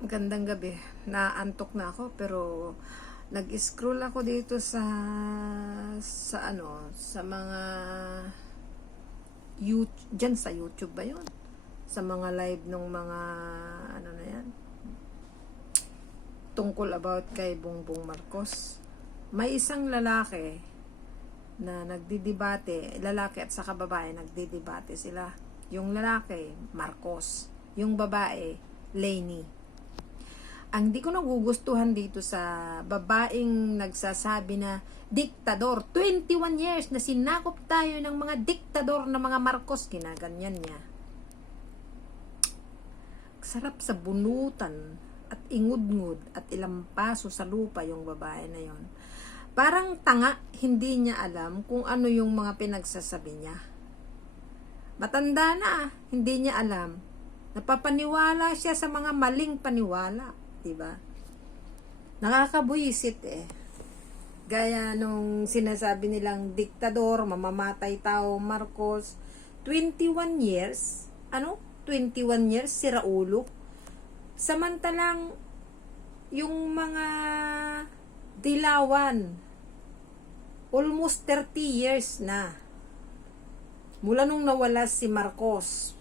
Magandang gabi. Naantok na ako pero nag-scroll ako dito sa mga YouTube, diyan sa YouTube ba 'yon? Sa mga live ng mga ano na 'yan, tungkol about kay Bongbong Marcos. May isang lalaki na nagdidebate, lalaki at saka babae nagdidebate sila. Yung lalaki, Marcos. Yung babae, Leni. Ang di ko nagugustuhan dito sa babaeng nagsasabi na diktador, 21 years na sinakop tayo ng mga diktador na mga Marcos, ginaganyan niya. Sarap sa bunutan at ingud-ngud at ilang paso sa lupa yung babae na yon. Parang tanga, hindi niya alam kung ano yung mga pinagsasabi niya. Matanda na, hindi niya alam. Napapaniwala siya sa mga maling paniwala. Diba? Nakakabuisit eh. Gaya nung sinasabi nilang diktador, mamamatay tao, Marcos, 21 years, 21 years, si Raulo. Samantalang, yung mga dilawan, almost 30 years na. Mula nung nawala si Marcos,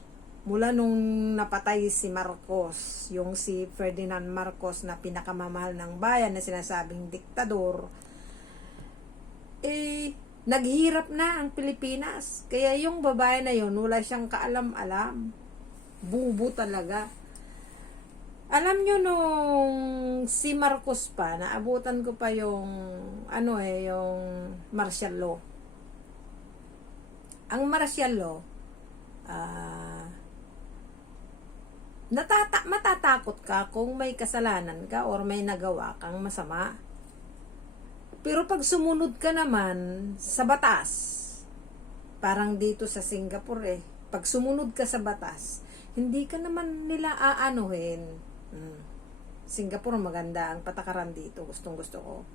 mula nung napatay si Marcos, yung si Ferdinand Marcos na pinakamamahal ng bayan na sinasabing diktador, naghirap na ang Pilipinas. Kaya yung babae na yun, wala siyang kaalam-alam. Bubo talaga. Alam nyo nung si Marcos pa, naabutan ko pa yung yung martial law. Ang martial law, matatakot ka kung may kasalanan ka or may nagawa kang masama. Pero pag sumunod ka naman sa batas, parang dito sa Singapore pag sumunod ka sa batas, hindi ka naman nila aanuhin. Singapore, maganda ang patakaran dito, gustong gusto ko.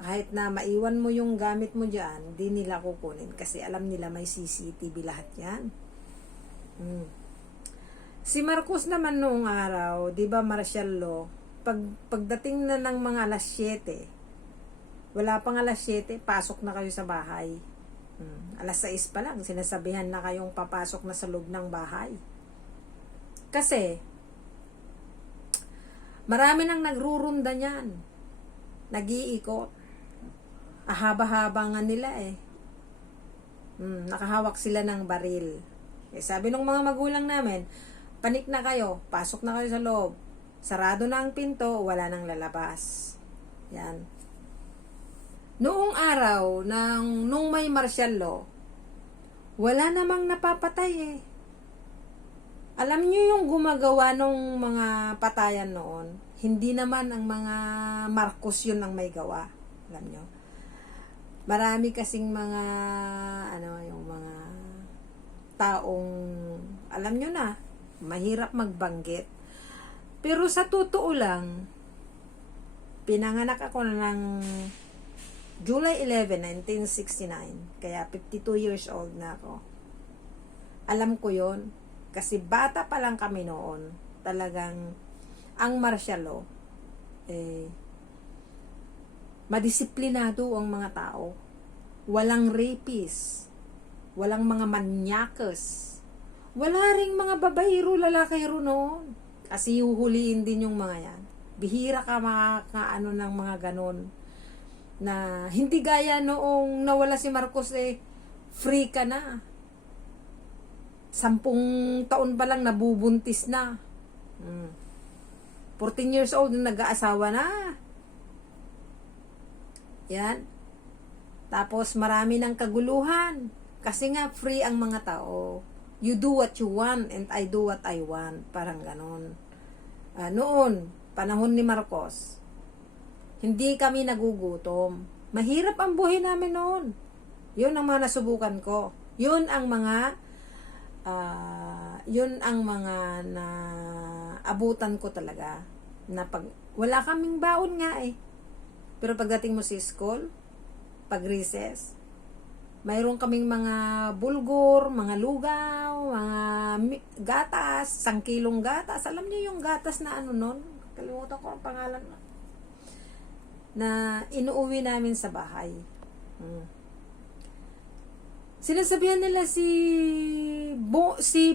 Kahit na maiwan mo yung gamit mo dyan, di nila kukunin kasi alam nila may CCTV lahat yan. Si Marcos naman noong araw, di ba martial law, pagdating na ng mga alas 7, wala pang alas 7, pasok na kayo sa bahay. Alas 6 pa lang, sinasabihan na kayong papasok na sa loob ng bahay. Kasi, marami nang nagrurunda niyan. Nag-iikot. Ahaba-haba nga nila nakahawak sila ng baril. Sabi ng mga magulang namin, panik na kayo, pasok na kayo sa loob. Sarado na ang pinto, wala nang lalabas. Yan. Noong araw, nung may martial law, wala namang napapatay Alam nyo yung gumagawa ng mga patayan noon, hindi naman ang mga Marcos yun ang may gawa. Alam nyo? Marami kasing mga yung mga taong alam nyo na, mahirap magbanggit. Pero sa totoo lang, pinanganak ako ng July 11, 1969. Kaya 52 years old na ako. Alam ko yon kasi bata pa lang kami noon. Talagang ang martial law madisiplinado ang mga tao. Walang rapist. Walang mga manyakes. Wala ring mga babaero, lalakero noon. Kasi huhuliin din yung mga yan. Bihira ka makaano ng mga ganon. Na hindi gaya noong nawala si Marcos free ka na. 10 taon pa lang nabubuntis na. 14 years old na nag-aasawa na. Yan. Tapos marami ng kaguluhan. Kasi nga free ang mga tao. You do what you want and I do what I want. Parang ganon. Noon, panahon ni Marcos, hindi kami nagugutom. Mahirap ang buhay namin noon. Yun ang mga nasubukan ko. Yun ang mga na abutan ko talaga. Na pag wala kaming baon nga Pero pagdating mo sa school, pag recess, mayroon kaming mga bulgur, mga lugaw, mga gatas, 1 kilong gatas. Alam niyo yung gatas na nun? Kalimutan ko ang pangalan na inuuwi namin sa bahay. Sinasabihan nila si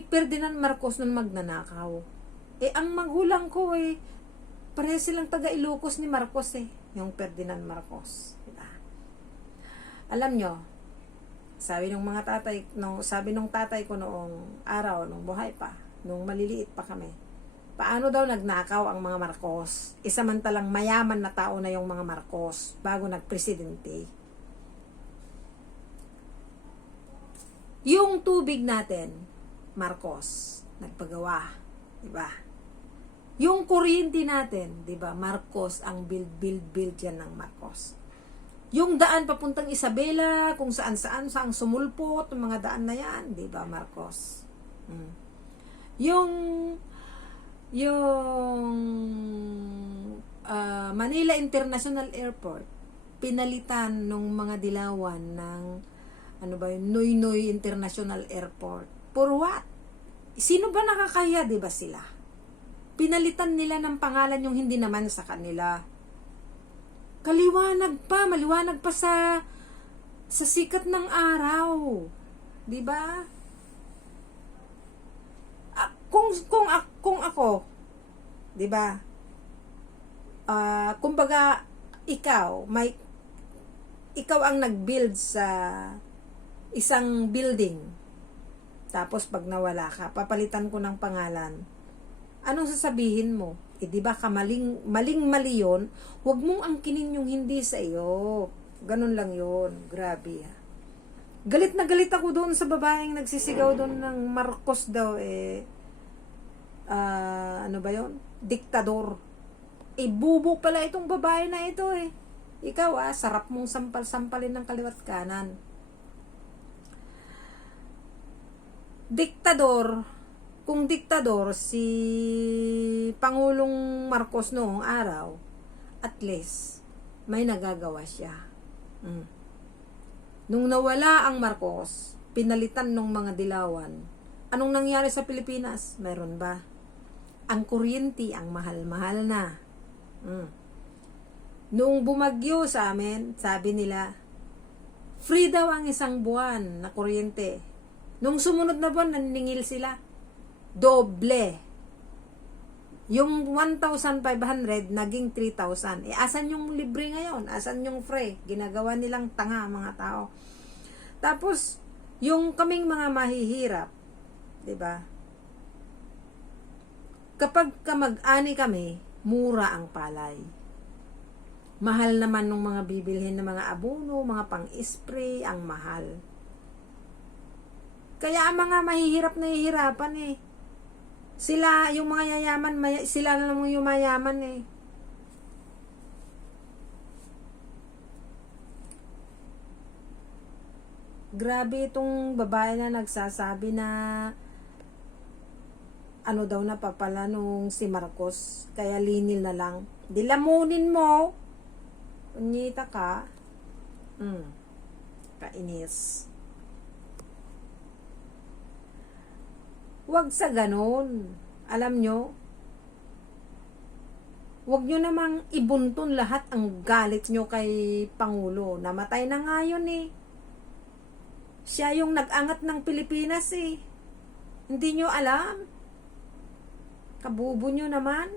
Ferdinand Marcos nung magnanakaw. Ang magulang ko pareho silang taga Ilocos ni Marcos yung Ferdinand Marcos. Diba? Alam nyo, sabi nung tatay ko noong araw, nung buhay pa, nung maliliit pa kami, paano daw nagnakaw ang mga Marcos? Samantalang mayaman na tao na yung mga Marcos bago nagpresidente. Yung tubig natin, Marcos, nagpagawa. Diba? Yung kuryente natin, diba? Marcos, ang build yan ng Marcos. Yung daan papuntang Isabela, kung saan sumulpot, yung mga daan na yan, diba? Marcos. Yung Manila International Airport, pinalitan nung mga dilawan ng Noynoy International Airport. For what? Sino ba nakakaya, di ba sila? Pinalitan nila ng pangalan yung hindi naman sa kanila. Maliwanag pa sa sikat ng araw. Di ba? Kung ako, di ba? Kumbaga, ikaw ang nag-build sa isang building, tapos pag nawala ka, papalitan ko ng pangalan, anong sasabihin mo? Di ba maling-mali yun? Huwag mong angkinin yung hindi sa iyo. Ganun lang yun. Grabe. Galit na galit ako doon sa babaeng nagsisigaw doon ng Marcos daw ano ba yun? Diktador. Bubo pala itong babae na ito Ikaw sarap mong sampal-sampalin ng kaliwat kanan. Kung diktador si Pangulong Marcos noong araw, at least may nagagawa siya. Nung nawala ang Marcos, pinalitan ng mga dilawan, anong nangyari sa Pilipinas? Mayroon ba? Ang kuryente, ang mahal-mahal na. Nung bumagyo sa amin, sabi nila, free daw ang isang buwan na kuryente. Nung sumunod na buwan, naningil sila. Doble. Yung 1,500, naging 3,000. Asan yung libre ngayon? Asan yung free? Ginagawa nilang tanga mga tao. Tapos, yung kaming mga mahihirap, diba? Kapag kamag-ani kami, mura ang palay. Mahal naman ng mga bibilhin ng mga abono, mga pang-spray, ang mahal. Kaya ang mga mahihirap na hihirapan Sila, yung mga yayaman, sila na lang yung mayaman Grabe itong babae na nagsasabi na ano daw na papala nung si Marcos, kaya linil na lang. Dilamunin mo. Unyita ka. Kainis. Huwag sa ganon. Alam nyo, huwag nyo namang ibuntun lahat ang galit nyo kay Pangulo. Namatay na nga yun Siya yung nag-angat ng Pilipinas Hindi nyo alam. Kabubo nyo naman.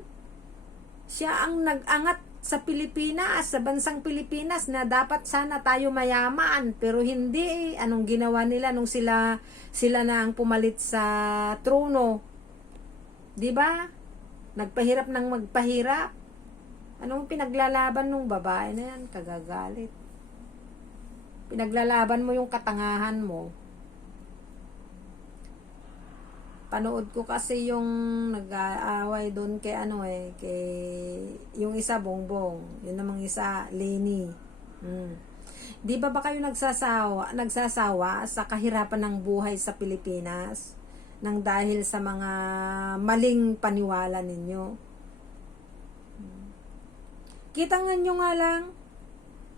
Siya ang nag-angat sa Pilipinas, sa bansang Pilipinas, na dapat sana tayo mayaman, pero hindi Anong ginawa nila nung sila na ang pumalit sa trono? 'Di ba? Nagpahirap ng magpahirap. Anong pinaglalaban nung babae na yan? Kagagalit. Pinaglalaban mo yung katangahan mo. Panood ko kasi yung nag-aaway doon kay kay yung isa Bongbong, yun namang isa Leni. Di ba kayo nagsasawa sa kahirapan ng buhay sa Pilipinas nang dahil sa mga maling paniwala ninyo? Kita nyo nga lang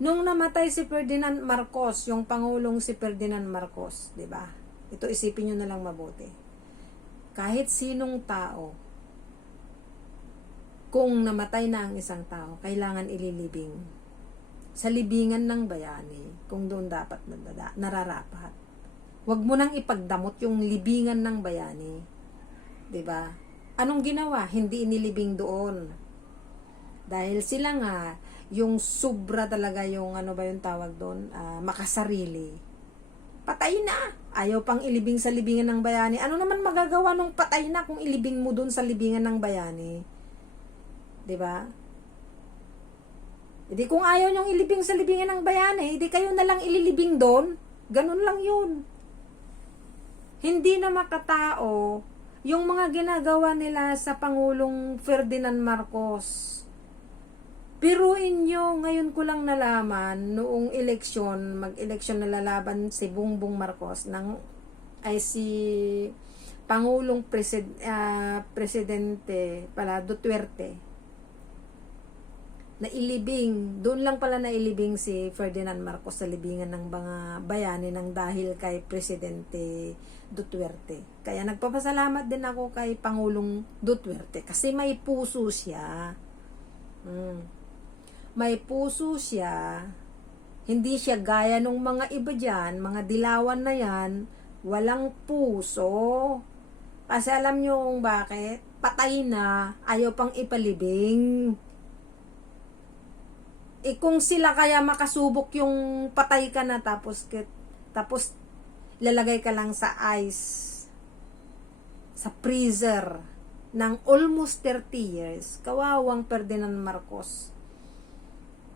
nung namatay si Ferdinand Marcos, yung pangulong si Ferdinand Marcos, di ba? Ito isipin nyo na lang mabuti. Kahit sinong tao, Kung namatay na ang isang tao, kailangan ililibing sa libingan ng bayani kung doon dapat nararapat. Huwag mo nang ipagdamot yung libingan ng bayani. 'Di ba? Anong ginawa? Hindi inilibing doon. Dahil sila nga, yung sobra talaga yung ano ba yung tawag doon, makasarili. Patay na! Ayaw pang ilibing sa libingan ng bayani. Ano naman magagawa nung patay na kung ilibing mo doon sa libingan ng bayani? 'Di ba? Hindi kung ayaw nyong ilibing sa libingan ng bayani, hindi kayo na lang ililibing doon. Ganun lang 'yun. Hindi na makatao yung mga ginagawa nila sa Pangulong Ferdinand Marcos. Biruin nyo, ngayon ko lang nalaman, noong eleksyon, mag-eleksyon na lalaban si Bongbong Marcos ay si Pangulong Presidente pala Duterte. Nailibing, doon lang pala nailibing si Ferdinand Marcos sa libingan ng mga bayani ng dahil kay Presidente Duterte. Kaya nagpapasalamat din ako kay Pangulong Duterte kasi may puso siya. May puso siya. Hindi siya gaya ng mga iba dyan, mga dilawan na yan, walang puso. Kasi alam nyo kung bakit? Patay na, ayaw pang ipalibing. Kung sila kaya makasubok yung patay ka na tapos lalagay ka lang sa ice, sa freezer ng almost 30 years, kawawang Ferdinand Marcos.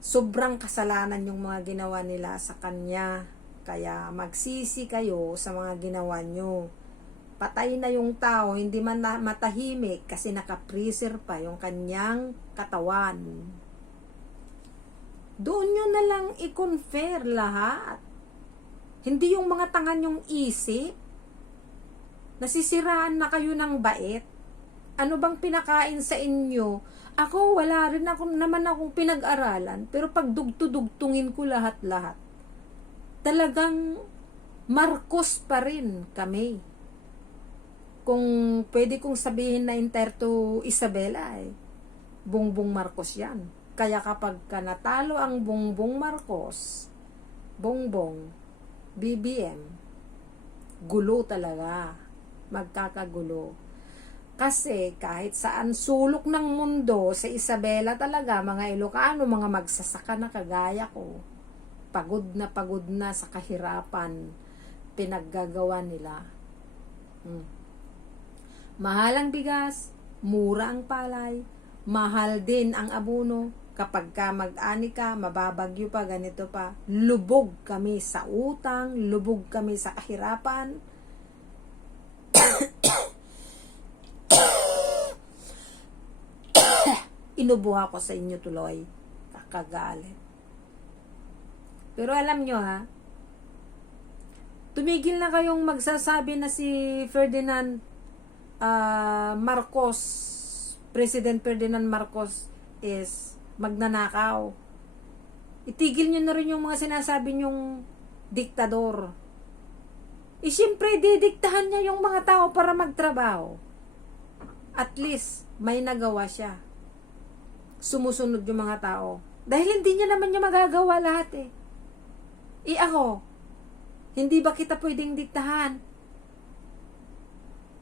Sobrang kasalanan yung mga ginawa nila sa kanya. Kaya magsisi kayo sa mga ginawa nyo. Patay na yung tao, hindi man matahimik kasi naka-freezer pa yung kanyang katawan. Doon nyo na lang i-confer lahat. Hindi yung mga tangan yung isip. Nasisiraan na kayo ng bait. Ano bang pinakain sa inyo? Ako, wala rin naman akong pinag-aralan. Pero pag dugtungin ko lahat-lahat, talagang Marcos pa rin kami. Kung pwede kong sabihin na interto Isabela, Bongbong Marcos yan. Kaya kapag natalo ang Bongbong Marcos, Bongbong, BBM, gulo talaga. Magkakagulo. Kasi kahit saan sulok ng mundo, sa Isabela talaga, mga Ilocano, mga magsasaka na kagaya ko, pagod na sa kahirapan, pinaggagawa nila. Mahal ang bigas, mura ang palay, mahal din ang abono. Kapag ka mag-ani ka, mababagyo pa, ganito pa. Lubog kami sa utang, lubog kami sa kahirapan. Inubuha ko sa inyo tuloy. Kakagalit. Pero alam nyo tumigil na kayong magsasabi na si Ferdinand Marcos, President Ferdinand Marcos is magnanakaw. Itigil nyo na rin yung mga sinasabi nyong diktador. Siyempre, didiktahan niya yung mga tao para magtrabaho. At least, may nagawa siya. Sumusunod yung mga tao. Dahil hindi niya naman niya magagawa lahat ako, hindi ba kita pwedeng diktahan?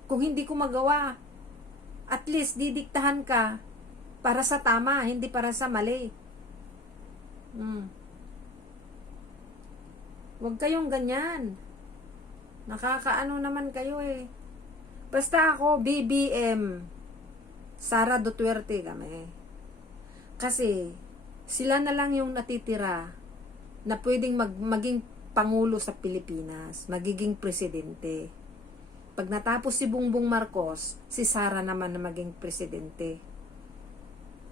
Kung hindi ko magawa, at least didiktahan ka para sa tama, hindi para sa mali. Huwag kayong ganyan. Nakakaano naman kayo Basta ako, BBM, Sara Duterte kami. Kasi, sila na lang yung natitira na pwedeng maging Pangulo sa Pilipinas, magiging presidente. Pag natapos si Bongbong Marcos, si Sara naman na maging presidente.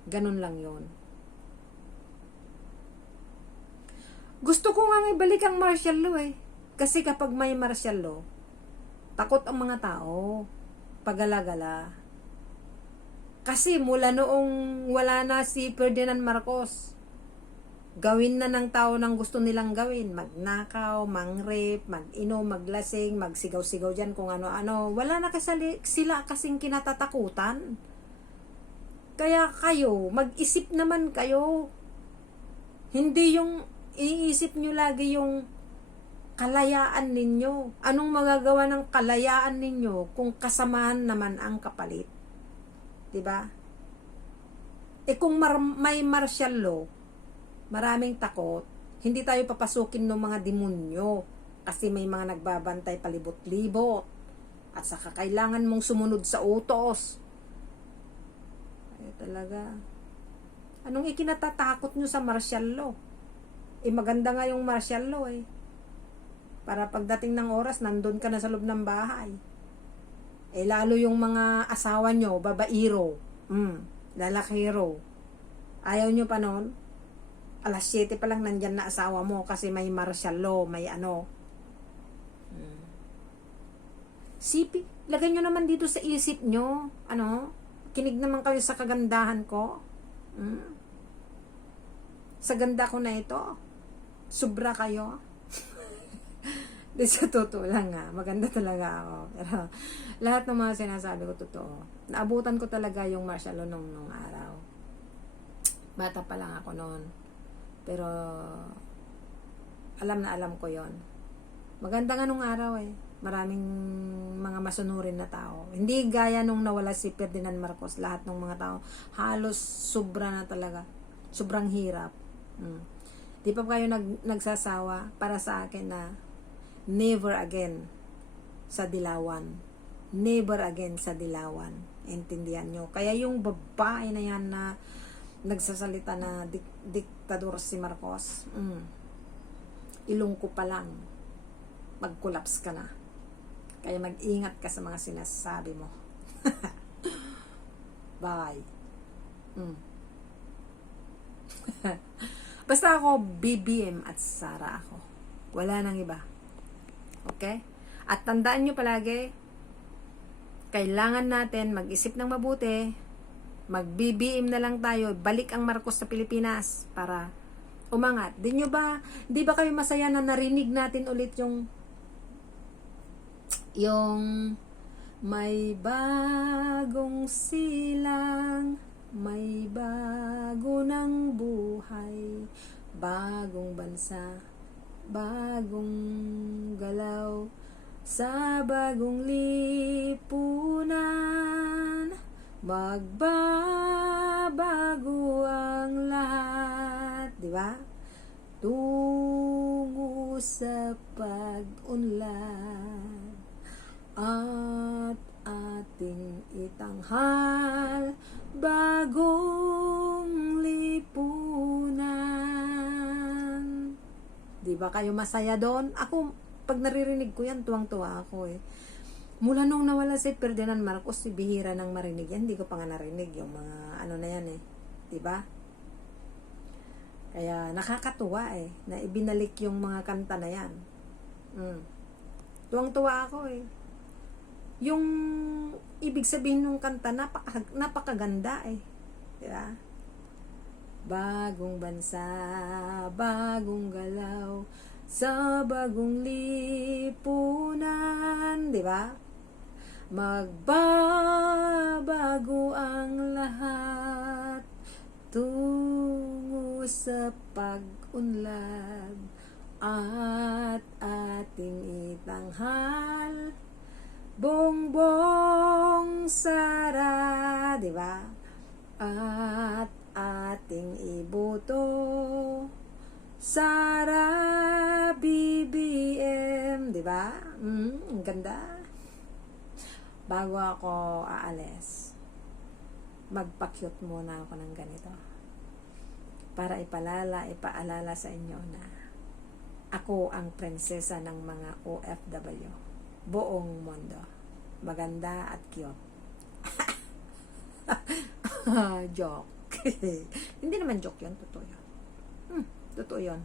Ganun lang yon. Gusto ko nga ibalik ang martial law Kasi kapag may martial law, takot ang mga tao. Pagala-gala. Kasi mula noong wala na si Ferdinand Marcos, gawin na ng tao ng gusto nilang gawin. Magnakaw, mangrape, mag-inom, maglasing, magsigaw-sigaw dyan kung ano-ano. Wala na sila kasing kinatatakutan. Kaya kayo, mag-isip naman kayo. Hindi yung iisip nyo lagi yung kalayaan ninyo. Anong magagawa ng kalayaan ninyo kung kasamahan naman ang kapalit? 'Di ba? Kung may martial law, maraming takot, hindi tayo papasukin ng mga demonyo kasi may mga nagbabantay palibot-libot at saka kailangan mong sumunod sa utos. Ay talaga. Anong ikinatatakot nyo sa martial law? Maganda nga yung martial law para pagdating ng oras, nandun ka na sa loob ng bahay. Lalo yung mga asawa nyo, babairo, lalakiro. Ayaw nyo pa noon? Alas 7 pa lang nandyan na asawa mo kasi may martial law, may ano. Sipi, lagay nyo naman dito sa isip nyo, kinig naman kayo sa kagandahan ko. Sa ganda ko na ito, sobra kayo. Di sa totoo lang maganda talaga ako. Pero lahat ng mga sinasabi ko totoo. Naabutan ko talaga yung martial law nung araw. Bata pa lang ako noon. Pero alam na alam ko yon. Maganda nga nung araw Maraming mga masunurin na tao. Hindi gaya nung nawala si Ferdinand Marcos. Lahat ng mga tao halos sobra na talaga. Sobrang hirap. Di pa kayo nagsasawa para sa akin na never again sa Dilawan. Never again sa Dilawan. Intindihan nyo. Kaya yung babae na yan na nagsasalita na diktador si Marcos, ilong ko pa lang, mag-collapse ka na. Kaya mag-ingat ka sa mga sinasabi mo. Bye. Basta ako, BBM at Sara ako. Wala nang iba. Okay? At tandaan nyo palagi, kailangan natin mag-isip ng mabuti, mag-BBM na lang tayo, balik ang Marcos sa Pilipinas para umangat. Di ba kayo masaya na narinig natin ulit yung may bagong silang, may bago ng buhay, bagong bansa, bagong galaw, sa bagong lipunan, magbabago ang lahat, di ba? Tungo sa pag-unlad at ating itanghal bagong lipunan. Di ba kayo masaya doon? Ako, pag naririnig ko yan, tuwang-tuwa ako Mula nung nawala si Ferdinand Marcos, si bihira nang marinig yan. Hindi ko pa nga narinig yung mga ano na yan Di ba? Kaya nakakatuwa na ibinalik yung mga kanta na yan. Tuwang-tuwa ako Yung ibig sabihin ng kanta, napakaganda Di ba? Bagong bansa, bagong galaw, sa bagong lipunan, di ba? Magbabago ang lahat tungo sa pag-unlad at ating itanghal Bongbong Sara, di ba? At ating iboto Sara BBM, di ba? Ang ganda. Bago ako aalis, magpa-cute muna ako ng ganito para ipaalala sa inyo na ako ang prinsesa ng mga OFW buong mundo. Maganda at cute. Joke. Hindi naman joke yun, totoo yun. Totoo yun.